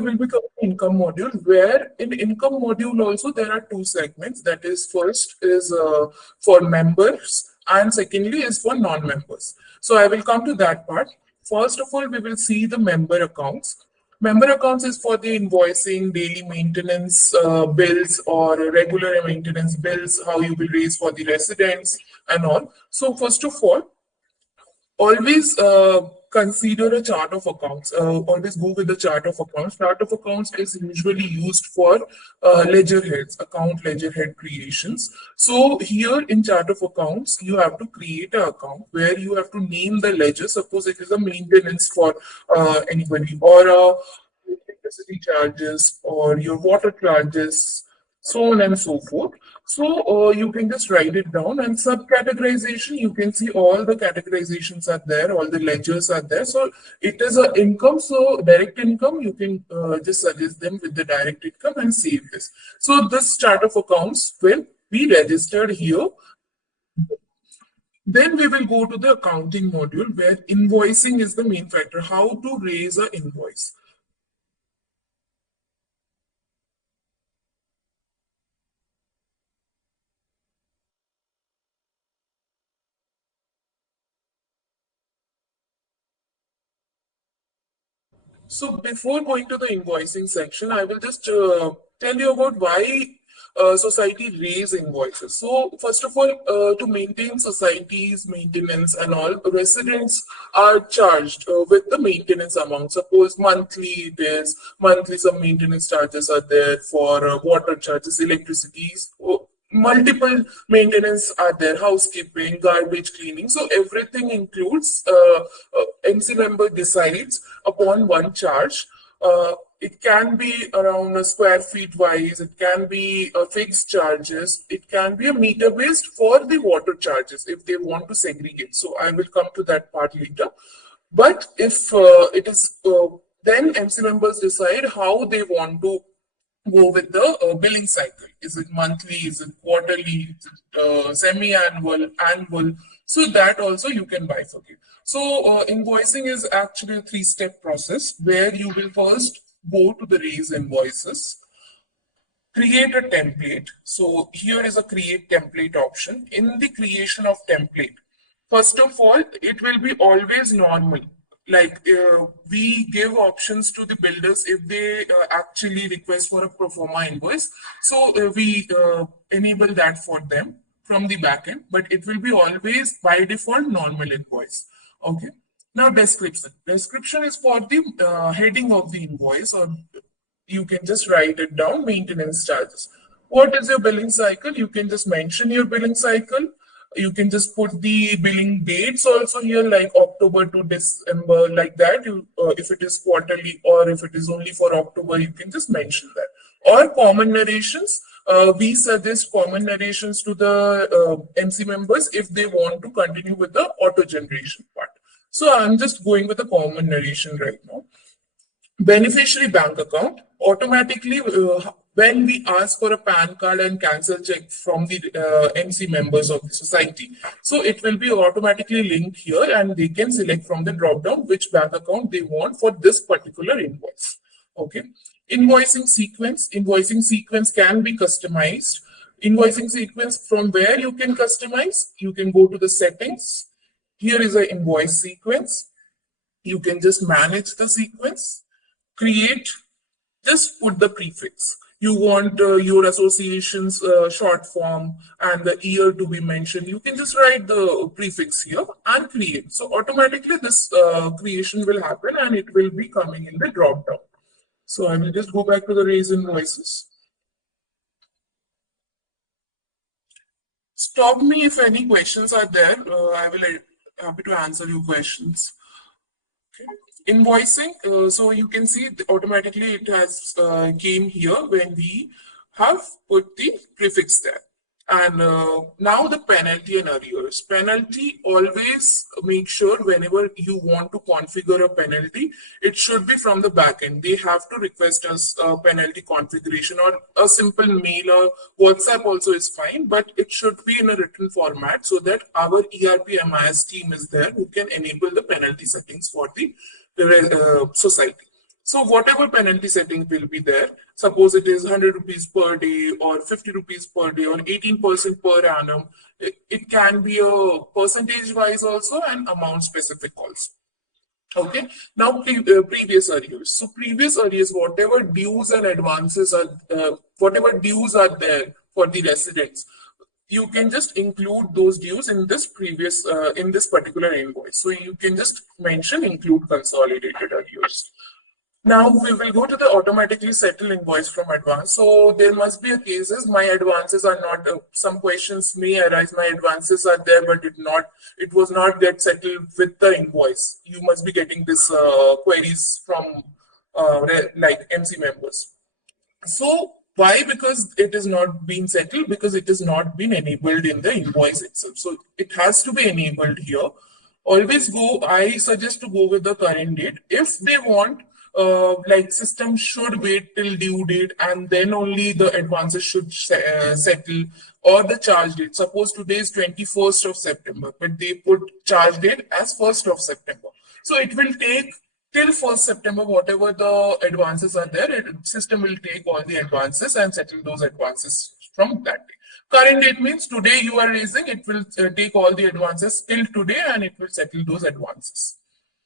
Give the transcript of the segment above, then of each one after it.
will be covering income module, where in income module also there are two segments. That is, first is for members and secondly is for non-members. So I will come to that part. First of all, we will see the member accounts. Member accounts is for the invoicing, daily maintenance bills or regular maintenance bills, how you will raise for the residents and all. So first of all, always consider a chart of accounts. Always go with the chart of accounts. Chart of accounts is usually used for ledger heads, account ledger head creations. So here in chart of accounts, you have to create an account where you have to name the ledger. Suppose it is a maintenance for anybody, or electricity charges, or your water charges, so on and so forth. So you can just write it down, and subcategorization, you can see all the categorizations are there, all the ledgers are there. So it is a income, so direct income, you can just suggest them with the direct income and save this. So this chart of accounts will be registered here. Then we will go to the accounting module, where invoicing is the main factor, how to raise an invoice. So before going to the invoicing section, I will just tell you about why society raise invoices. So first of all, to maintain society's maintenance and all, residents are charged with the maintenance amount. Suppose monthly it is, monthly some maintenance charges are there for water charges, electricities, multiple maintenance are there, housekeeping, garbage cleaning. So everything includes, MC member decides upon one charge. It can be around a square feet wise, it can be fixed charges, it can be a meter based for the water charges if they want to segregate. So I will come to that part later. But if it is, then MC members decide how they want to go with the billing cycle. Is it monthly? Is it quarterly? Is it semi-annual, annual? So that also you can bifurcate. So invoicing is actually a three-step process, where you will first go to the raise invoices, create a template. So here is a create template option. In the creation of template, first of all, it will be always normal. Like we give options to the builders if they actually request for a pro forma invoice. So we enable that for them from the backend, but it will be always by default normal invoice. Okay. Now description. Description is for the heading of the invoice, or you can just write it down, maintenance charges. What is your billing cycle? You can just mention your billing cycle. You can just put the billing dates also here, like October to December, like that. You, if it is quarterly or if it is only for October, you can just mention that. Or common narrations. We suggest common narrations to the MC members if they want to continue with the auto generation part. So I'm just going with a common narration right now. Beneficiary bank account, automatically when we ask for a PAN card and cancel check from the MC members of the society, so it will be automatically linked here, and they can select from the drop down which bank account they want for this particular invoice. Okay. Invoicing sequence can be customized. Invoicing sequence, from where you can customize, you can go to the settings. Here is an invoice sequence. You can just manage the sequence. Create, just put the prefix. You want your association's short form and the year to be mentioned. You can just write the prefix here and create. So automatically this creation will happen, and it will be coming in the drop down. So I will just go back to the raise invoices. Stop me if any questions are there. I will happy to answer your questions. Okay. Invoicing, so you can see automatically it has came here when we have put the prefix there. And now the penalty and arrears. Penalty, always make sure whenever you want to configure a penalty, it should be from the backend. They have to request us a penalty configuration, or a simple mail or WhatsApp also is fine, but it should be in a written format so that our ERP MIS team is there who can enable the penalty settings for the society. So whatever penalty setting will be there, suppose it is 100 rupees per day or 50 rupees per day or 18% per annum, it can be a percentage wise also and amount specific also. Okay, now previous arrears. So previous arrears, whatever dues and advances are, whatever dues are there for the residents, you can just include those dues in this previous, in this particular invoice. So you can just mention include consolidated arrears. Now we will go to the automatically settle invoice from advance. So there must be a cases my advances are not. Some questions may arise. My advances are there, but it was not get settled with the invoice. You must be getting this queries from like MC members. So why? Because it is not being settled, because it is not been enabled in the invoice itself. So it has to be enabled here. Always go. I suggest to go with the current date. If they want like system should wait till due date and then only the advances should settle, or the charge date. Suppose today is 21st of September, but they put charge date as 1st of September. So it will take till 1st September, whatever the advances are there, system will take all the advances and settle those advances from that day. Current date means today you are raising, it will take all the advances till today and it will settle those advances.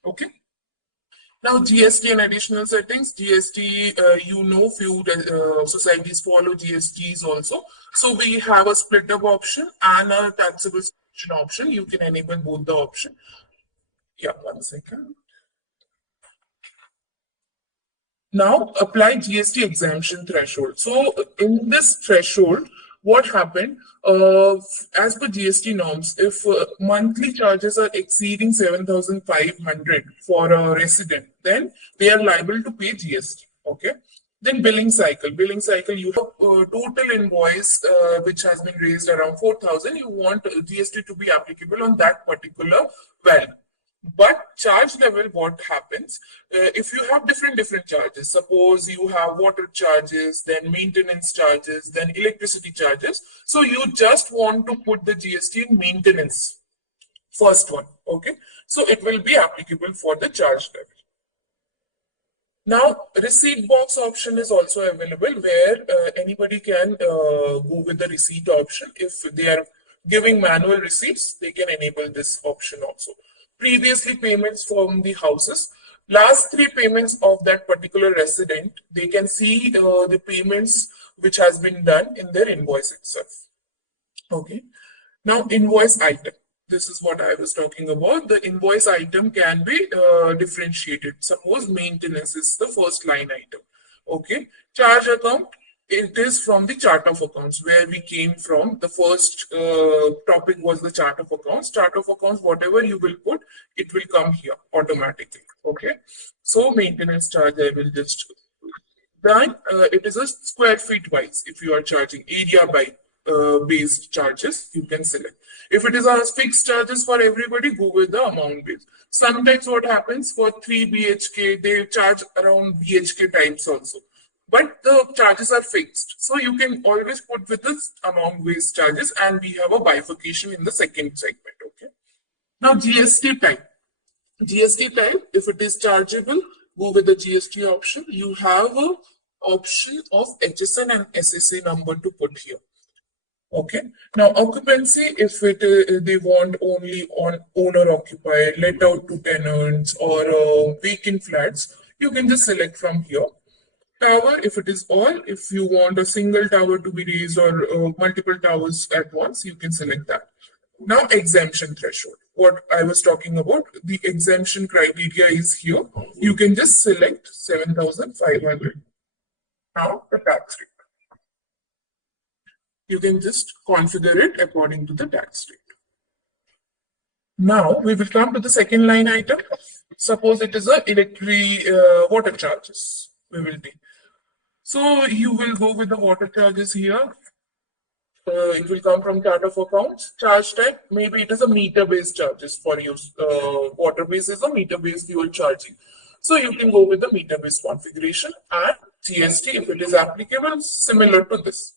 Okay. Now GST and additional settings. GST, few societies follow GSTs also. So we have a split up option and a taxable option. You can enable both the option. Yeah, 1 second. Now apply GST exemption threshold. So in this threshold, what happened, as per GST norms, if monthly charges are exceeding 7,500 for a resident, then they are liable to pay GST. Okay. Then billing cycle. You have total invoice which has been raised around 4,000. You want GST to be applicable on that particular value. But charge level, what happens if you have different charges? Suppose you have water charges, then maintenance charges, then electricity charges. So you just want to put the GST in maintenance, first one. Okay, so it will be applicable for the charge level. Now, receipt box option is also available, where anybody can go with the receipt option. If they are giving manual receipts, they can enable this option also. Previously payments from the houses, last 3 payments of that particular resident, they can see the payments which has been done in their invoice itself. Okay. Now invoice item. This is what I was talking about. The invoice item can be differentiated. Suppose maintenance is the first line item. Okay. Charge account, it is from the chart of accounts where we came from. The first topic was the chart of accounts. Chart of accounts, whatever you will put, it will come here automatically. Okay. So maintenance charge, I will just then it is a square feet wise. If you are charging area by based charges, you can select. If it is a fixed charges for everybody, go with the amount base. Sometimes what happens for 3 BHK, they charge around BHK types also. But the charges are fixed. So you can always put with the amount based charges, and we have a bifurcation in the second segment. Okay. Now GST type. GST type, if it is chargeable, go with the GST option. You have a option of HSN and SSA number to put here. Okay. Now occupancy, if they want only on owner occupied, let out to tenants, or vacant flats, you can just select from here. Tower, if it is all, if you want a single tower to be raised or multiple towers at once, you can select that. Now exemption threshold, what I was talking about, the exemption criteria is here. You can just select 7,500. Now the tax rate. You can just configure it according to the tax rate. Now we will come to the second line item. Suppose it is a water charges. We will be. So you will go with the water charges here. It will come from chart of accounts. Charge type, maybe it is a meter-based charges for you. Water-based is a meter-based fuel charging. So you can go with the meter-based configuration, and GST, if it is applicable, similar to this.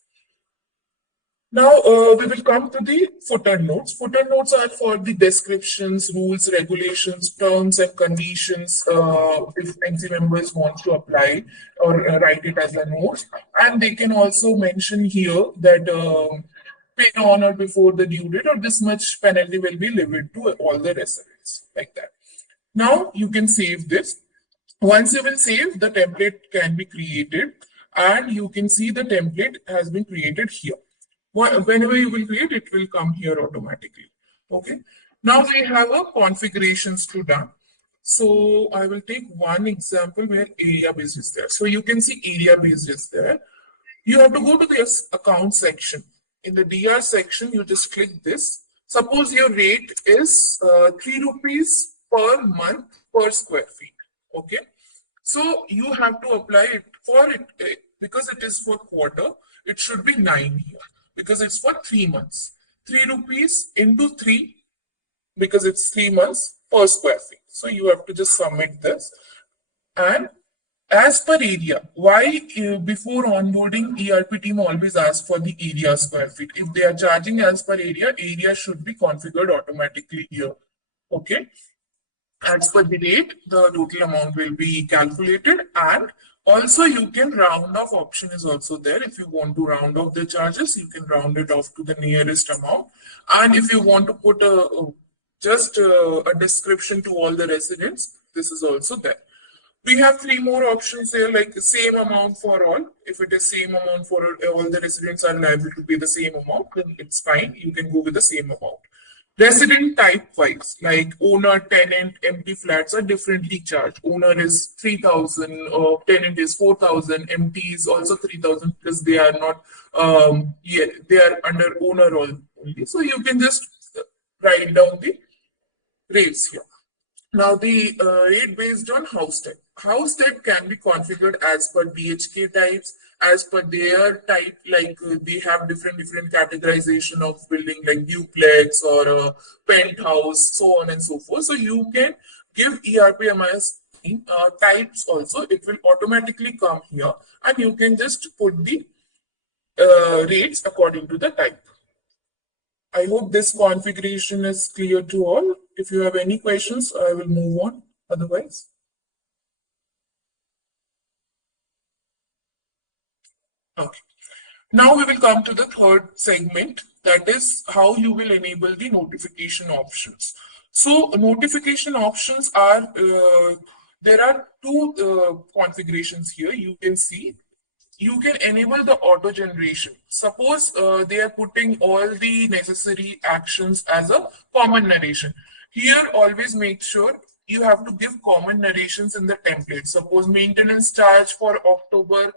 Now we will come to the footer notes. Footer notes are for the descriptions, rules, regulations, terms and conditions if NC members want to apply or write it as a note. And they can also mention here that pay on or before the due date or this much penalty will be levied to all the residents like that. Now you can save this. Once you will save, the template can be created and you can see the template has been created here. Whenever you will create, it will come here automatically. Okay. Now we have a configurations to done. So I will take one example where area based is there. So you can see area based is there. You have to go to the account section. In the DR section, you just click this. Suppose your rate is 3 rupees per month per square feet. Okay. So you have to apply it for it because it is for quarter. It should be 9 here because it's for 3 months. 3 rupees into 3 because it's 3 months per square feet. So you have to just submit this. And as per area, why before onboarding ERP team always ask for the area square feet? If they are charging as per area should be configured automatically here. Okay. As per the rate, the total amount will be calculated, and also you can round off option is also there. If you want to round off the charges, you can round it off to the nearest amount. And if you want to put just a description to all the residents, this is also there. We have 3 more options here, like the same amount for all. If it is same amount for all the residents are liable to pay the same amount, then it's fine. You can go with the same amount. Resident type wise, like owner, tenant, empty flats are differently charged. Owner is 3,000, tenant is 4,000, empty is also 3,000 because they are not, they are under owner only. So you can just write down the rates here. Now the rate based on house type. House type can be configured as per BHK types, as per their type, like they have different categorization of building like duplex or a penthouse, so on and so forth. So you can give ERPMIS types also. It will automatically come here and you can just put the rates according to the type. I hope this configuration is clear to all. If you have any questions, I will move on. Otherwise, okay. Now we will come to the third segment, that is how you will enable the notification options. So notification options are, there are 2 configurations here. You can see you can enable the auto generation. Suppose they are putting all the necessary actions as a common narration. Here, always make sure you have to give common narrations in the template. Suppose maintenance charge for October,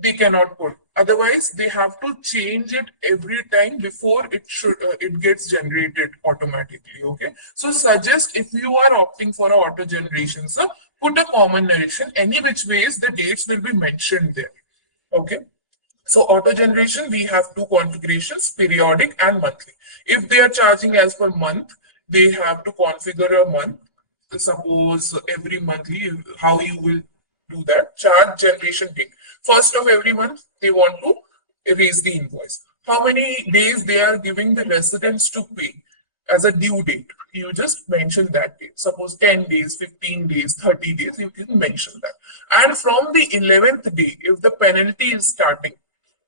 they cannot put. Otherwise, they have to change it every time before it gets generated automatically. Okay. So suggest if you are opting for auto generation, so put a common narration. Any which ways the dates will be mentioned there. Okay. So auto generation, we have 2 configurations, periodic and monthly. If they are charging as per month, they have to configure a month. Suppose every monthly, how you will do that? Charge generation date. First of every month, they want to raise the invoice. How many days they are giving the residents to pay as a due date? You just mention that date. Suppose 10 days, 15 days, 30 days, you can mention that. And from the 11th day, if the penalty is starting,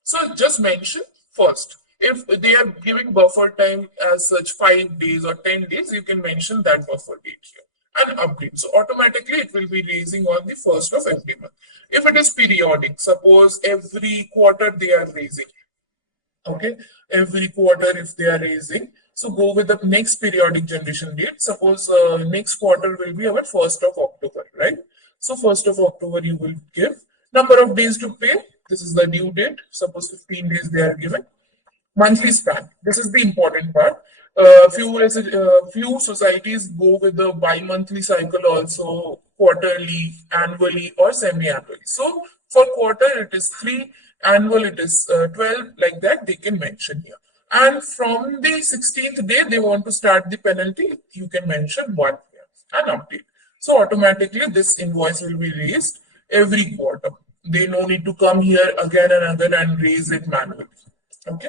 so just mention first. If they are giving buffer time as such 5 days or 10 days, you can mention that buffer date here and update. So automatically it will be raising on the first of every month. If it is periodic, suppose every quarter they are raising. Okay, every quarter if they are raising. So go with the next periodic generation date. Suppose next quarter will be our 1st of October, right? So 1st of October you will give number of days to pay. This is the due date. Suppose 15 days they are given. Monthly span. This is the important part. Few societies go with the bi-monthly cycle also, quarterly, annually, or semi-annually. So for quarter it is 3, annual it is 12, like that they can mention here. And from the 16th day they want to start the penalty, you can mention 1 here and update. So automatically this invoice will be raised every quarter. They no need to come here again and again and raise it manually. Okay.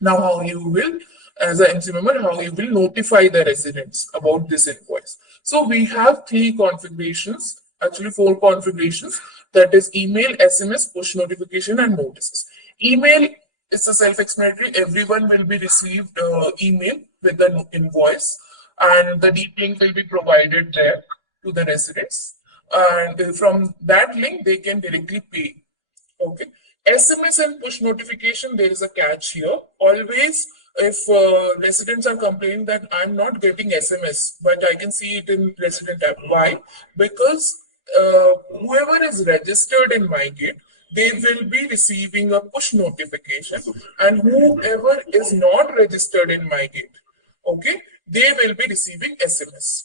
Now, how you will, as an MC member, how you will notify the residents about this invoice. So we have three configurations, actually four configurations, that is email, SMS, push notification, and notices. Email is a self-explanatory. Everyone will be received email with the invoice, and the deep link will be provided there to the residents. And from that link, they can directly pay. Okay. SMS and push notification, there is a catch here. Always, if residents are complaining that I'm not getting SMS, but I can see it in resident app. Why? Because whoever is registered in Mygate, they will be receiving a push notification, and whoever is not registered in Mygate, okay, they will be receiving SMS.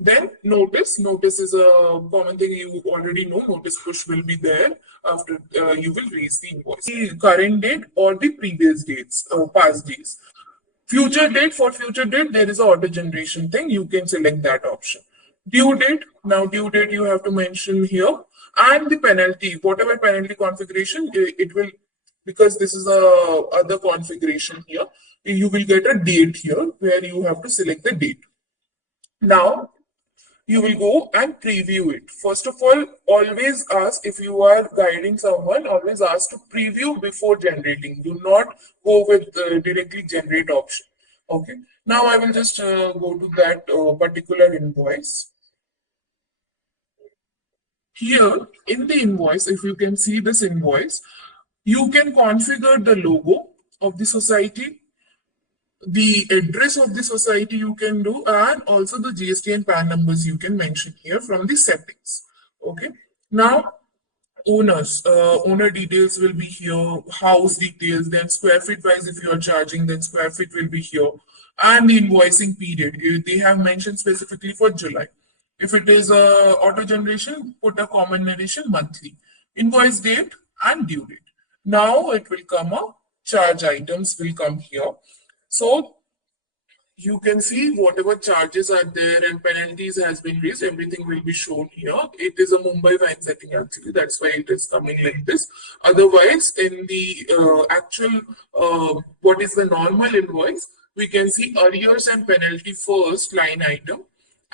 Then notice is a common thing you already know. Notice push will be there after you will raise the invoice. The current date or the previous dates, past days. Future date, for future date, there is a auto generation thing. You can select that option. Due date, now due date you have to mention here. And the penalty, whatever penalty configuration, it will, because this is a other configuration here, you will get a date here where you have to select the date. Now, you will go and preview it. First of all, always ask, if you are guiding someone, always ask to preview before generating. Do not go with directly generate option. Okay. Now I will just go to that particular invoice. Here in the invoice, if you can see this invoice, you can configure the logo of the society, the address of the society you can do, and also the GST and PAN numbers you can mention here from the settings. Okay. Now, owners, owner details will be here, house details, then square feet wise if you are charging, then square feet will be here, and the invoicing period. They have mentioned specifically for July. If it is auto generation, put a common narration monthly. Invoice date and due date. Now it will come up, charge items will come here. So you can see whatever charges are there and penalties has been raised, everything will be shown here. It is a Mumbai fine setting actually, that's why it is coming like this. Otherwise, in the actual, what is the normal invoice, we can see arrears and penalty first line item,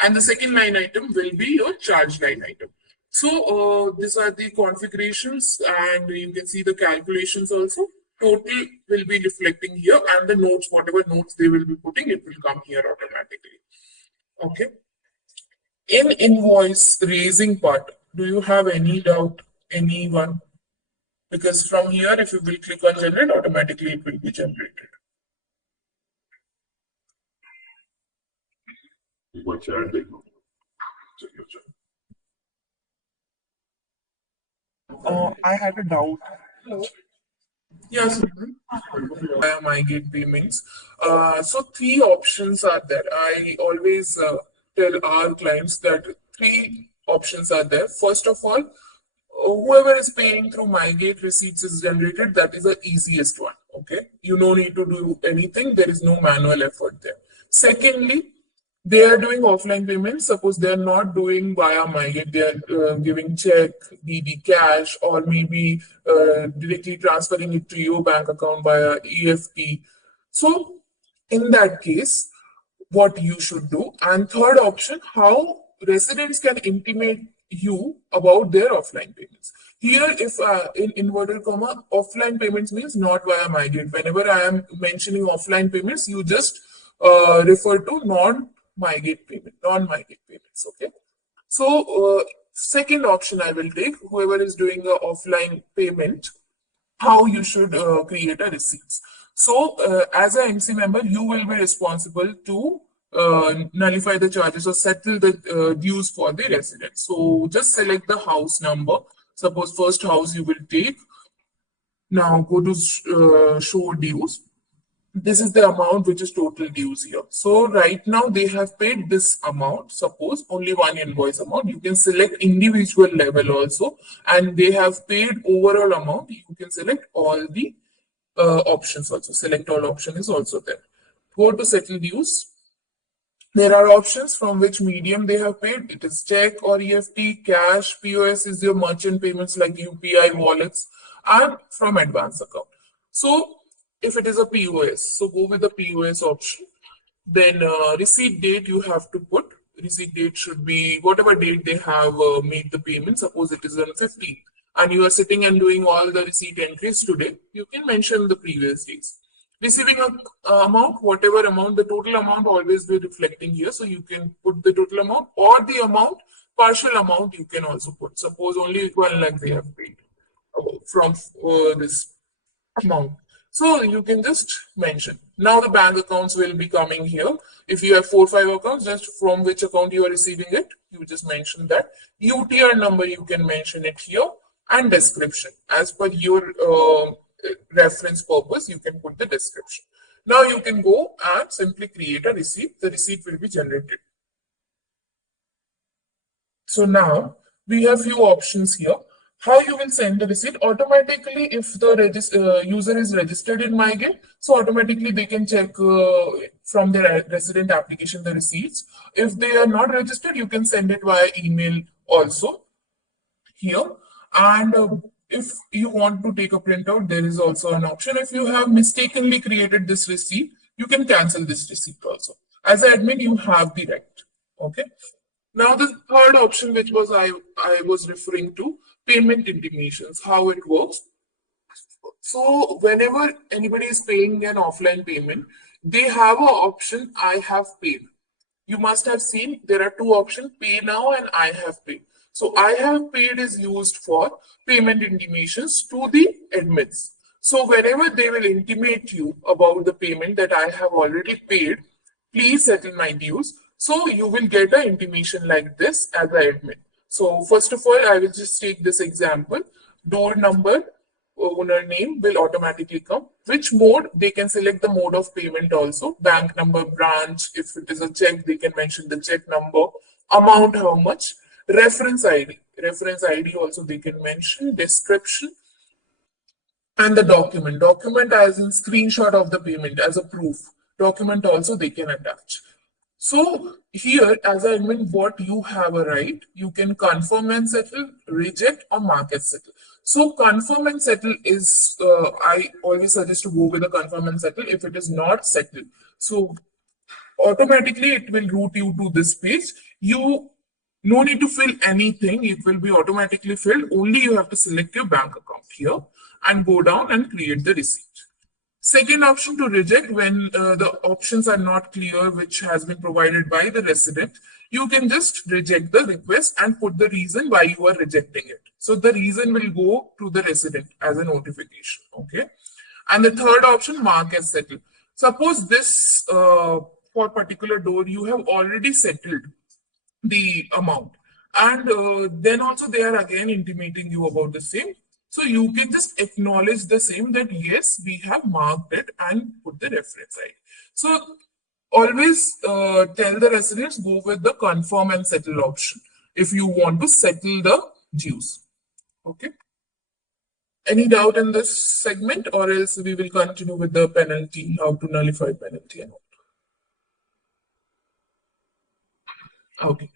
and the second line item will be your charge line item. So these are the configurations, and you can see the calculations also. Total will be reflecting here, and the notes, whatever notes they will be putting, it will come here automatically. Okay. In invoice raising part, do you have any doubt, anyone? Because from here, if you will click on generate, automatically it will be generated. I had a doubt. Hello. Yes, via Mygate payments. So three options are there. I always tell our clients that three options are there. First of all, whoever is paying through Mygate receipts is generated. That is the easiest one. Okay, you no need to do anything. There is no manual effort there. Secondly, they are doing offline payments. Suppose they are not doing via Mygate, they are giving check, DD cash, or maybe directly transferring it to your bank account via EFT. So in that case, what you should do. And third option, how residents can intimate you about their offline payments. Here, if in inverted comma, offline payments means not via Mygate. Whenever I am mentioning offline payments, you just refer to non-Mygate payments, okay? So, second option I will take, whoever is doing an offline payment, how you should create a receipts. So, as an MC member, you will be responsible to nullify the charges or settle the dues for the resident. So, just select the house number. Suppose first house you will take. Now, go to show dues. This is the amount which is total dues here. So right now they have paid this amount. Suppose only one invoice amount. You can select individual level also, and they have paid overall amount. You can select all the options also. Select all option is also there. Go to settle dues. There are options from which medium they have paid. It is check or EFT, cash, POS is your merchant payments like UPI, wallets, and from advance account. So if it is a POS, so go with the POS option. Then receipt date you have to put. Receipt date should be whatever date they have made the payment. Suppose it is on 15th and you are sitting and doing all the receipt entries today, you can mention the previous days. Receiving amount, whatever amount, the total amount always be reflecting here. So you can put the total amount or the amount, partial amount you can also put. Suppose only 1 lakh they have paid from this amount. So you can just mention. Now the bank accounts will be coming here. If you have 4-5 accounts, just from which account you are receiving it, you just mention that. UTR number, you can mention it here, and description. As per your reference purpose, you can put the description. Now you can go and simply create a receipt. The receipt will be generated. So now we have few options here. How you will send the receipt automatically if the user is registered in Mygate. So automatically they can check from their resident application the receipts. If they are not registered, you can send it via email also here. And if you want to take a printout, there is also an option. If you have mistakenly created this receipt, you can cancel this receipt also. As an admin, you have the right. Okay. Now the third option, which was I was referring to, payment intimations, how it works. So whenever anybody is paying an offline payment, they have an option, I have paid. You must have seen there are two options, pay now and I have paid. So I have paid is used for payment intimations to the admins. So whenever they will intimate you about the payment that I have already paid, please settle my dues. So you will get an intimation like this as an admin. So first of all, I will just take this example. Door number, owner name will automatically come. Which mode? They can select the mode of payment also. Bank number, branch. If it is a check, they can mention the check number. Amount, how much. Reference ID. Reference ID also they can mention. Description. And the document. Document as in screenshot of the payment as a proof. Document also they can attach. So here, as an admin, what you have a right, you can confirm and settle, reject, or mark as settle. So confirm and settle is, I always suggest to go with the confirm and settle if it is not settled. So automatically it will route you to this page. You no need to fill anything. It will be automatically filled. Only you have to select your bank account here and go down and create the receipt. Second option, to reject, when the options are not clear, which has been provided by the resident, you can just reject the request and put the reason why you are rejecting it. So the reason will go to the resident as a notification. Okay. And the third option, mark as settled. Suppose this for particular door, you have already settled the amount. And then also they are again intimating you about the same. So you can just acknowledge the same that yes, we have marked it and put the reference ID. So always tell the residents go with the confirm and settle option if you want to settle the dues. Okay. Any doubt in this segment, or else we will continue with the penalty, how to nullify penalty and all. Okay.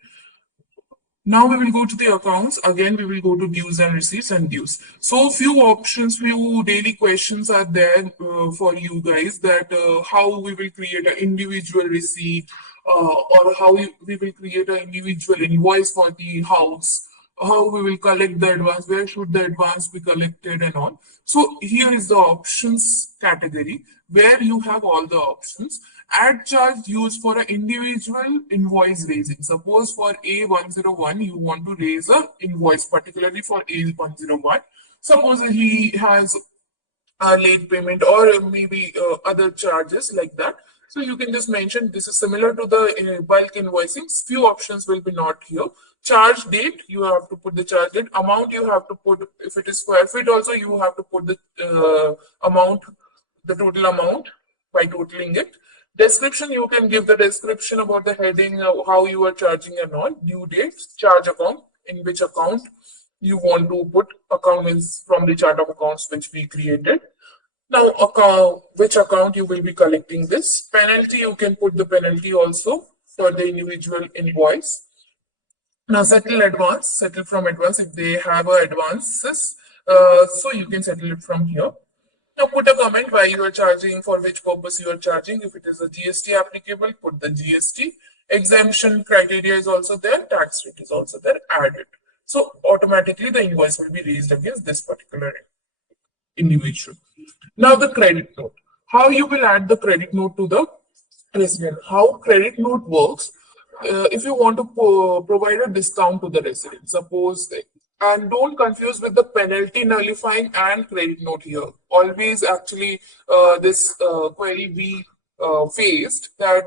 Now we will go to the accounts. Again, we will go to dues and receipts and dues. So few options, few daily questions are there for you guys, that how we will create an individual receipt or how we will create an individual invoice for the house, how we will collect the advance, where should the advance be collected and all. So here is the options category where you have all the options. Add charge used for an individual invoice raising. Suppose for A101, you want to raise an invoice, particularly for A101. Suppose he has a late payment or maybe other charges like that. So you can just mention this is similar to the bulk invoicing. Few options will be not here. Charge date, you have to put the charge date. Amount, you have to put, if it is square feet also, you have to put the amount, the total amount by totaling it. Description, you can give the description about the heading, how you are charging and all. Due date, charge account, in which account you want to put. Account is from the chart of accounts which we created. Now, which account you will be collecting this. Penalty, you can put the penalty also for the individual invoice. Now, settle advance, settle from advance if they have advances. So you can settle it from here. Now put a comment why you are charging, for which purpose you are charging. If it is a GST applicable, put the GST. Exemption criteria is also there, tax rate is also there, add it. So automatically the invoice will be raised against this particular individual. Now the credit note. How you will add the credit note to the resident? How credit note works? If you want to provide a discount to the resident, suppose, and don't confuse with the penalty nullifying and credit note here. Always actually this query we faced that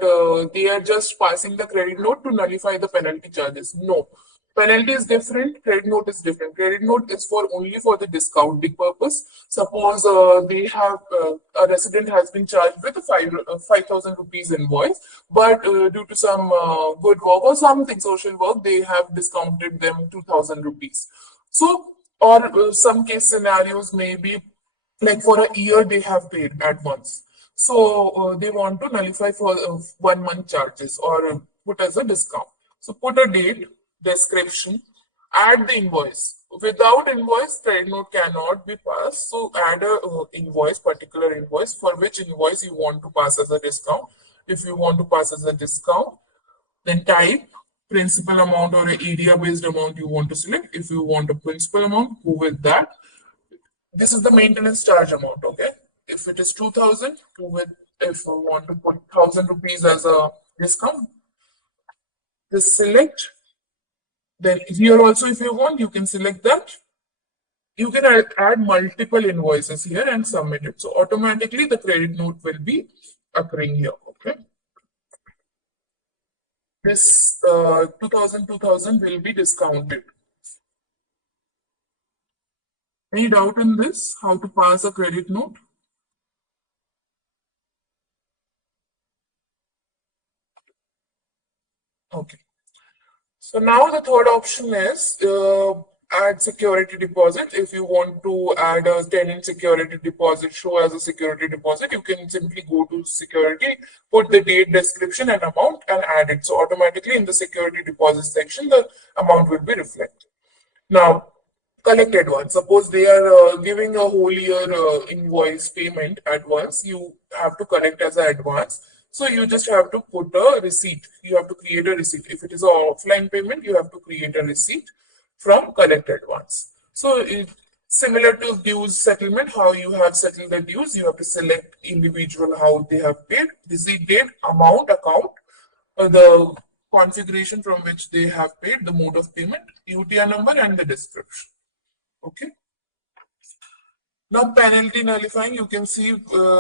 they are just passing the credit note to nullify the penalty charges. No, penalty is different, credit note is different. Credit note is for only for the discounting purpose. Suppose they have a resident has been charged with a 5,000 rupees invoice, but due to some good work or something social work, they have discounted them 2,000 rupees. So, or some case scenarios may be like for a year they have paid at once. So they want to nullify for 1 month charges or put as a discount. So put a date, description, add the invoice. Without invoice, credit note cannot be passed. So add a invoice, particular invoice, for which invoice you want to pass as a discount. If you want to pass as a discount, then type principal amount or area based amount you want to select. If you want a principal amount, go with that. This is the maintenance charge amount, okay? If it is 2,000, go with, if you want to put 1,000 rupees as a discount, just select. Then here also, if you want, you can select that. You can add multiple invoices here and submit it. So automatically the credit note will be occurring here, okay? This 2,000 will be discounted. Any doubt in this? How to pass a credit note? Okay. So now the third option is add security deposit. If you want to add a tenant security deposit, show as a security deposit, you can simply go to security, put the date, description and amount and add it. So automatically in the security deposit section, the amount will be reflected. Now, collect advance. Suppose they are giving a whole year invoice payment at once, you have to collect as an advance. So you just have to put a receipt. You have to create a receipt. If it is an offline payment, you have to create a receipt from collect advance. So similar to dues settlement, how you have settled the dues, you have to select individual how they have paid, receipt date, amount, account, the configuration from which they have paid, the mode of payment, UTR number and the description. Okay. Now penalty nullifying, you can see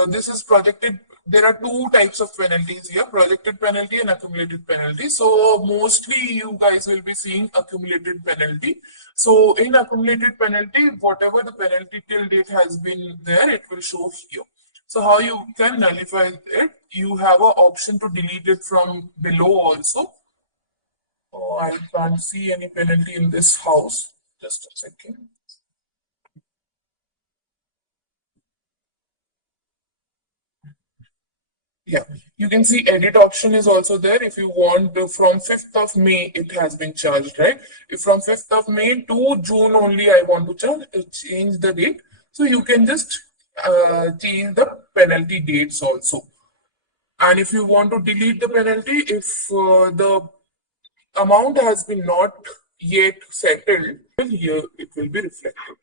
this is projected. There are two types of penalties here, projected penalty and accumulated penalty. So mostly you guys will be seeing accumulated penalty. So in accumulated penalty, whatever the penalty till date has been there, it will show here. So how you can nullify it? You have an option to delete it from below also. Oh, I can't see any penalty in this house. Just a second. Yeah, you can see edit option is also there. If you want from 5th of May, it has been charged, right? If from 5th of May to June only I want to change the date. So you can just change the penalty dates also. And if you want to delete the penalty, if the amount has been not yet settled, here it will be reflected.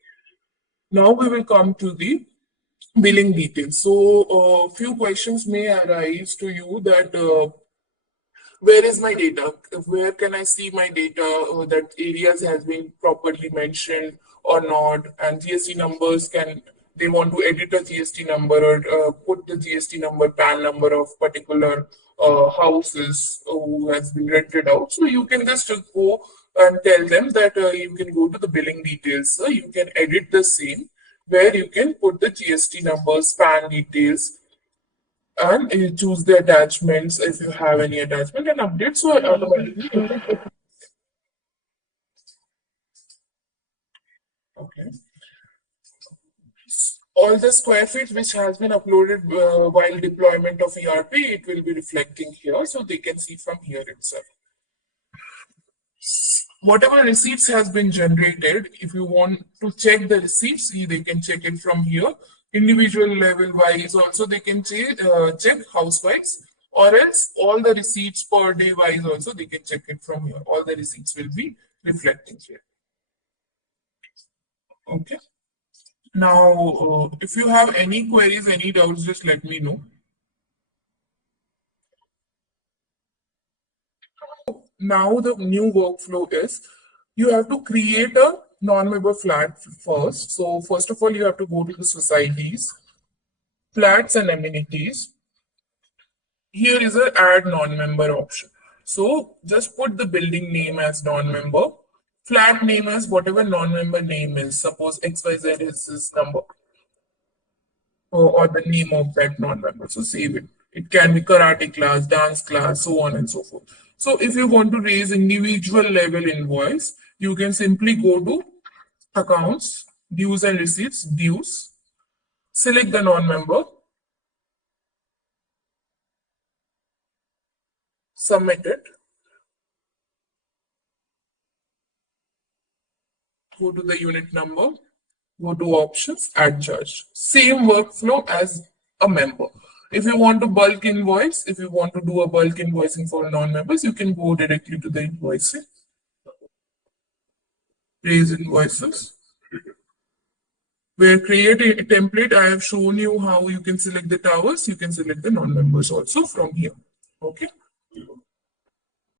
Now we will come to the billing details. So a few questions may arise to you that where is my data? Where can I see my data that areas has been properly mentioned or not? And GST numbers, can they want to edit a GST number or put the GST number, PAN number of particular houses who has been rented out? So you can just go and tell them that you can go to the billing details. So you can edit the same, where you can put the GST numbers, PAN details, and you choose the attachments if you have any attachment and update. So automatically, okay. All the square feet which has been uploaded while deployment of ERP, it will be reflecting here, so they can see from here itself. Whatever receipts has been generated, if you want to check the receipts, they can check it from here. individual level wise also they can check housewise, or else all the receipts per day wise also they can check it from here. All the receipts will be reflecting here. Okay. Now, if you have any queries, any doubts, just let me know. Now the new workflow is you have to create a non-member flat first. So first of all, you have to go to the societies, flats and amenities. Here is a add non-member option. So just put the building name as non-member, flat name as whatever non-member name is. Suppose XYZ is this number or the name of that non-member. So save it. It can be karate class, dance class, so on and so forth. So if you want to raise individual level invoice, you can simply go to accounts, dues and receipts, dues, select the non-member, submit it, go to the unit number, go to options, add charge. Same workflow as a member. If you want to bulk invoice, if you want to do a bulk invoicing for non-members, you can go directly to the invoicing, raise invoices. Where create a template, I have shown you how you can select the towers, you can select the non-members also from here. Okay.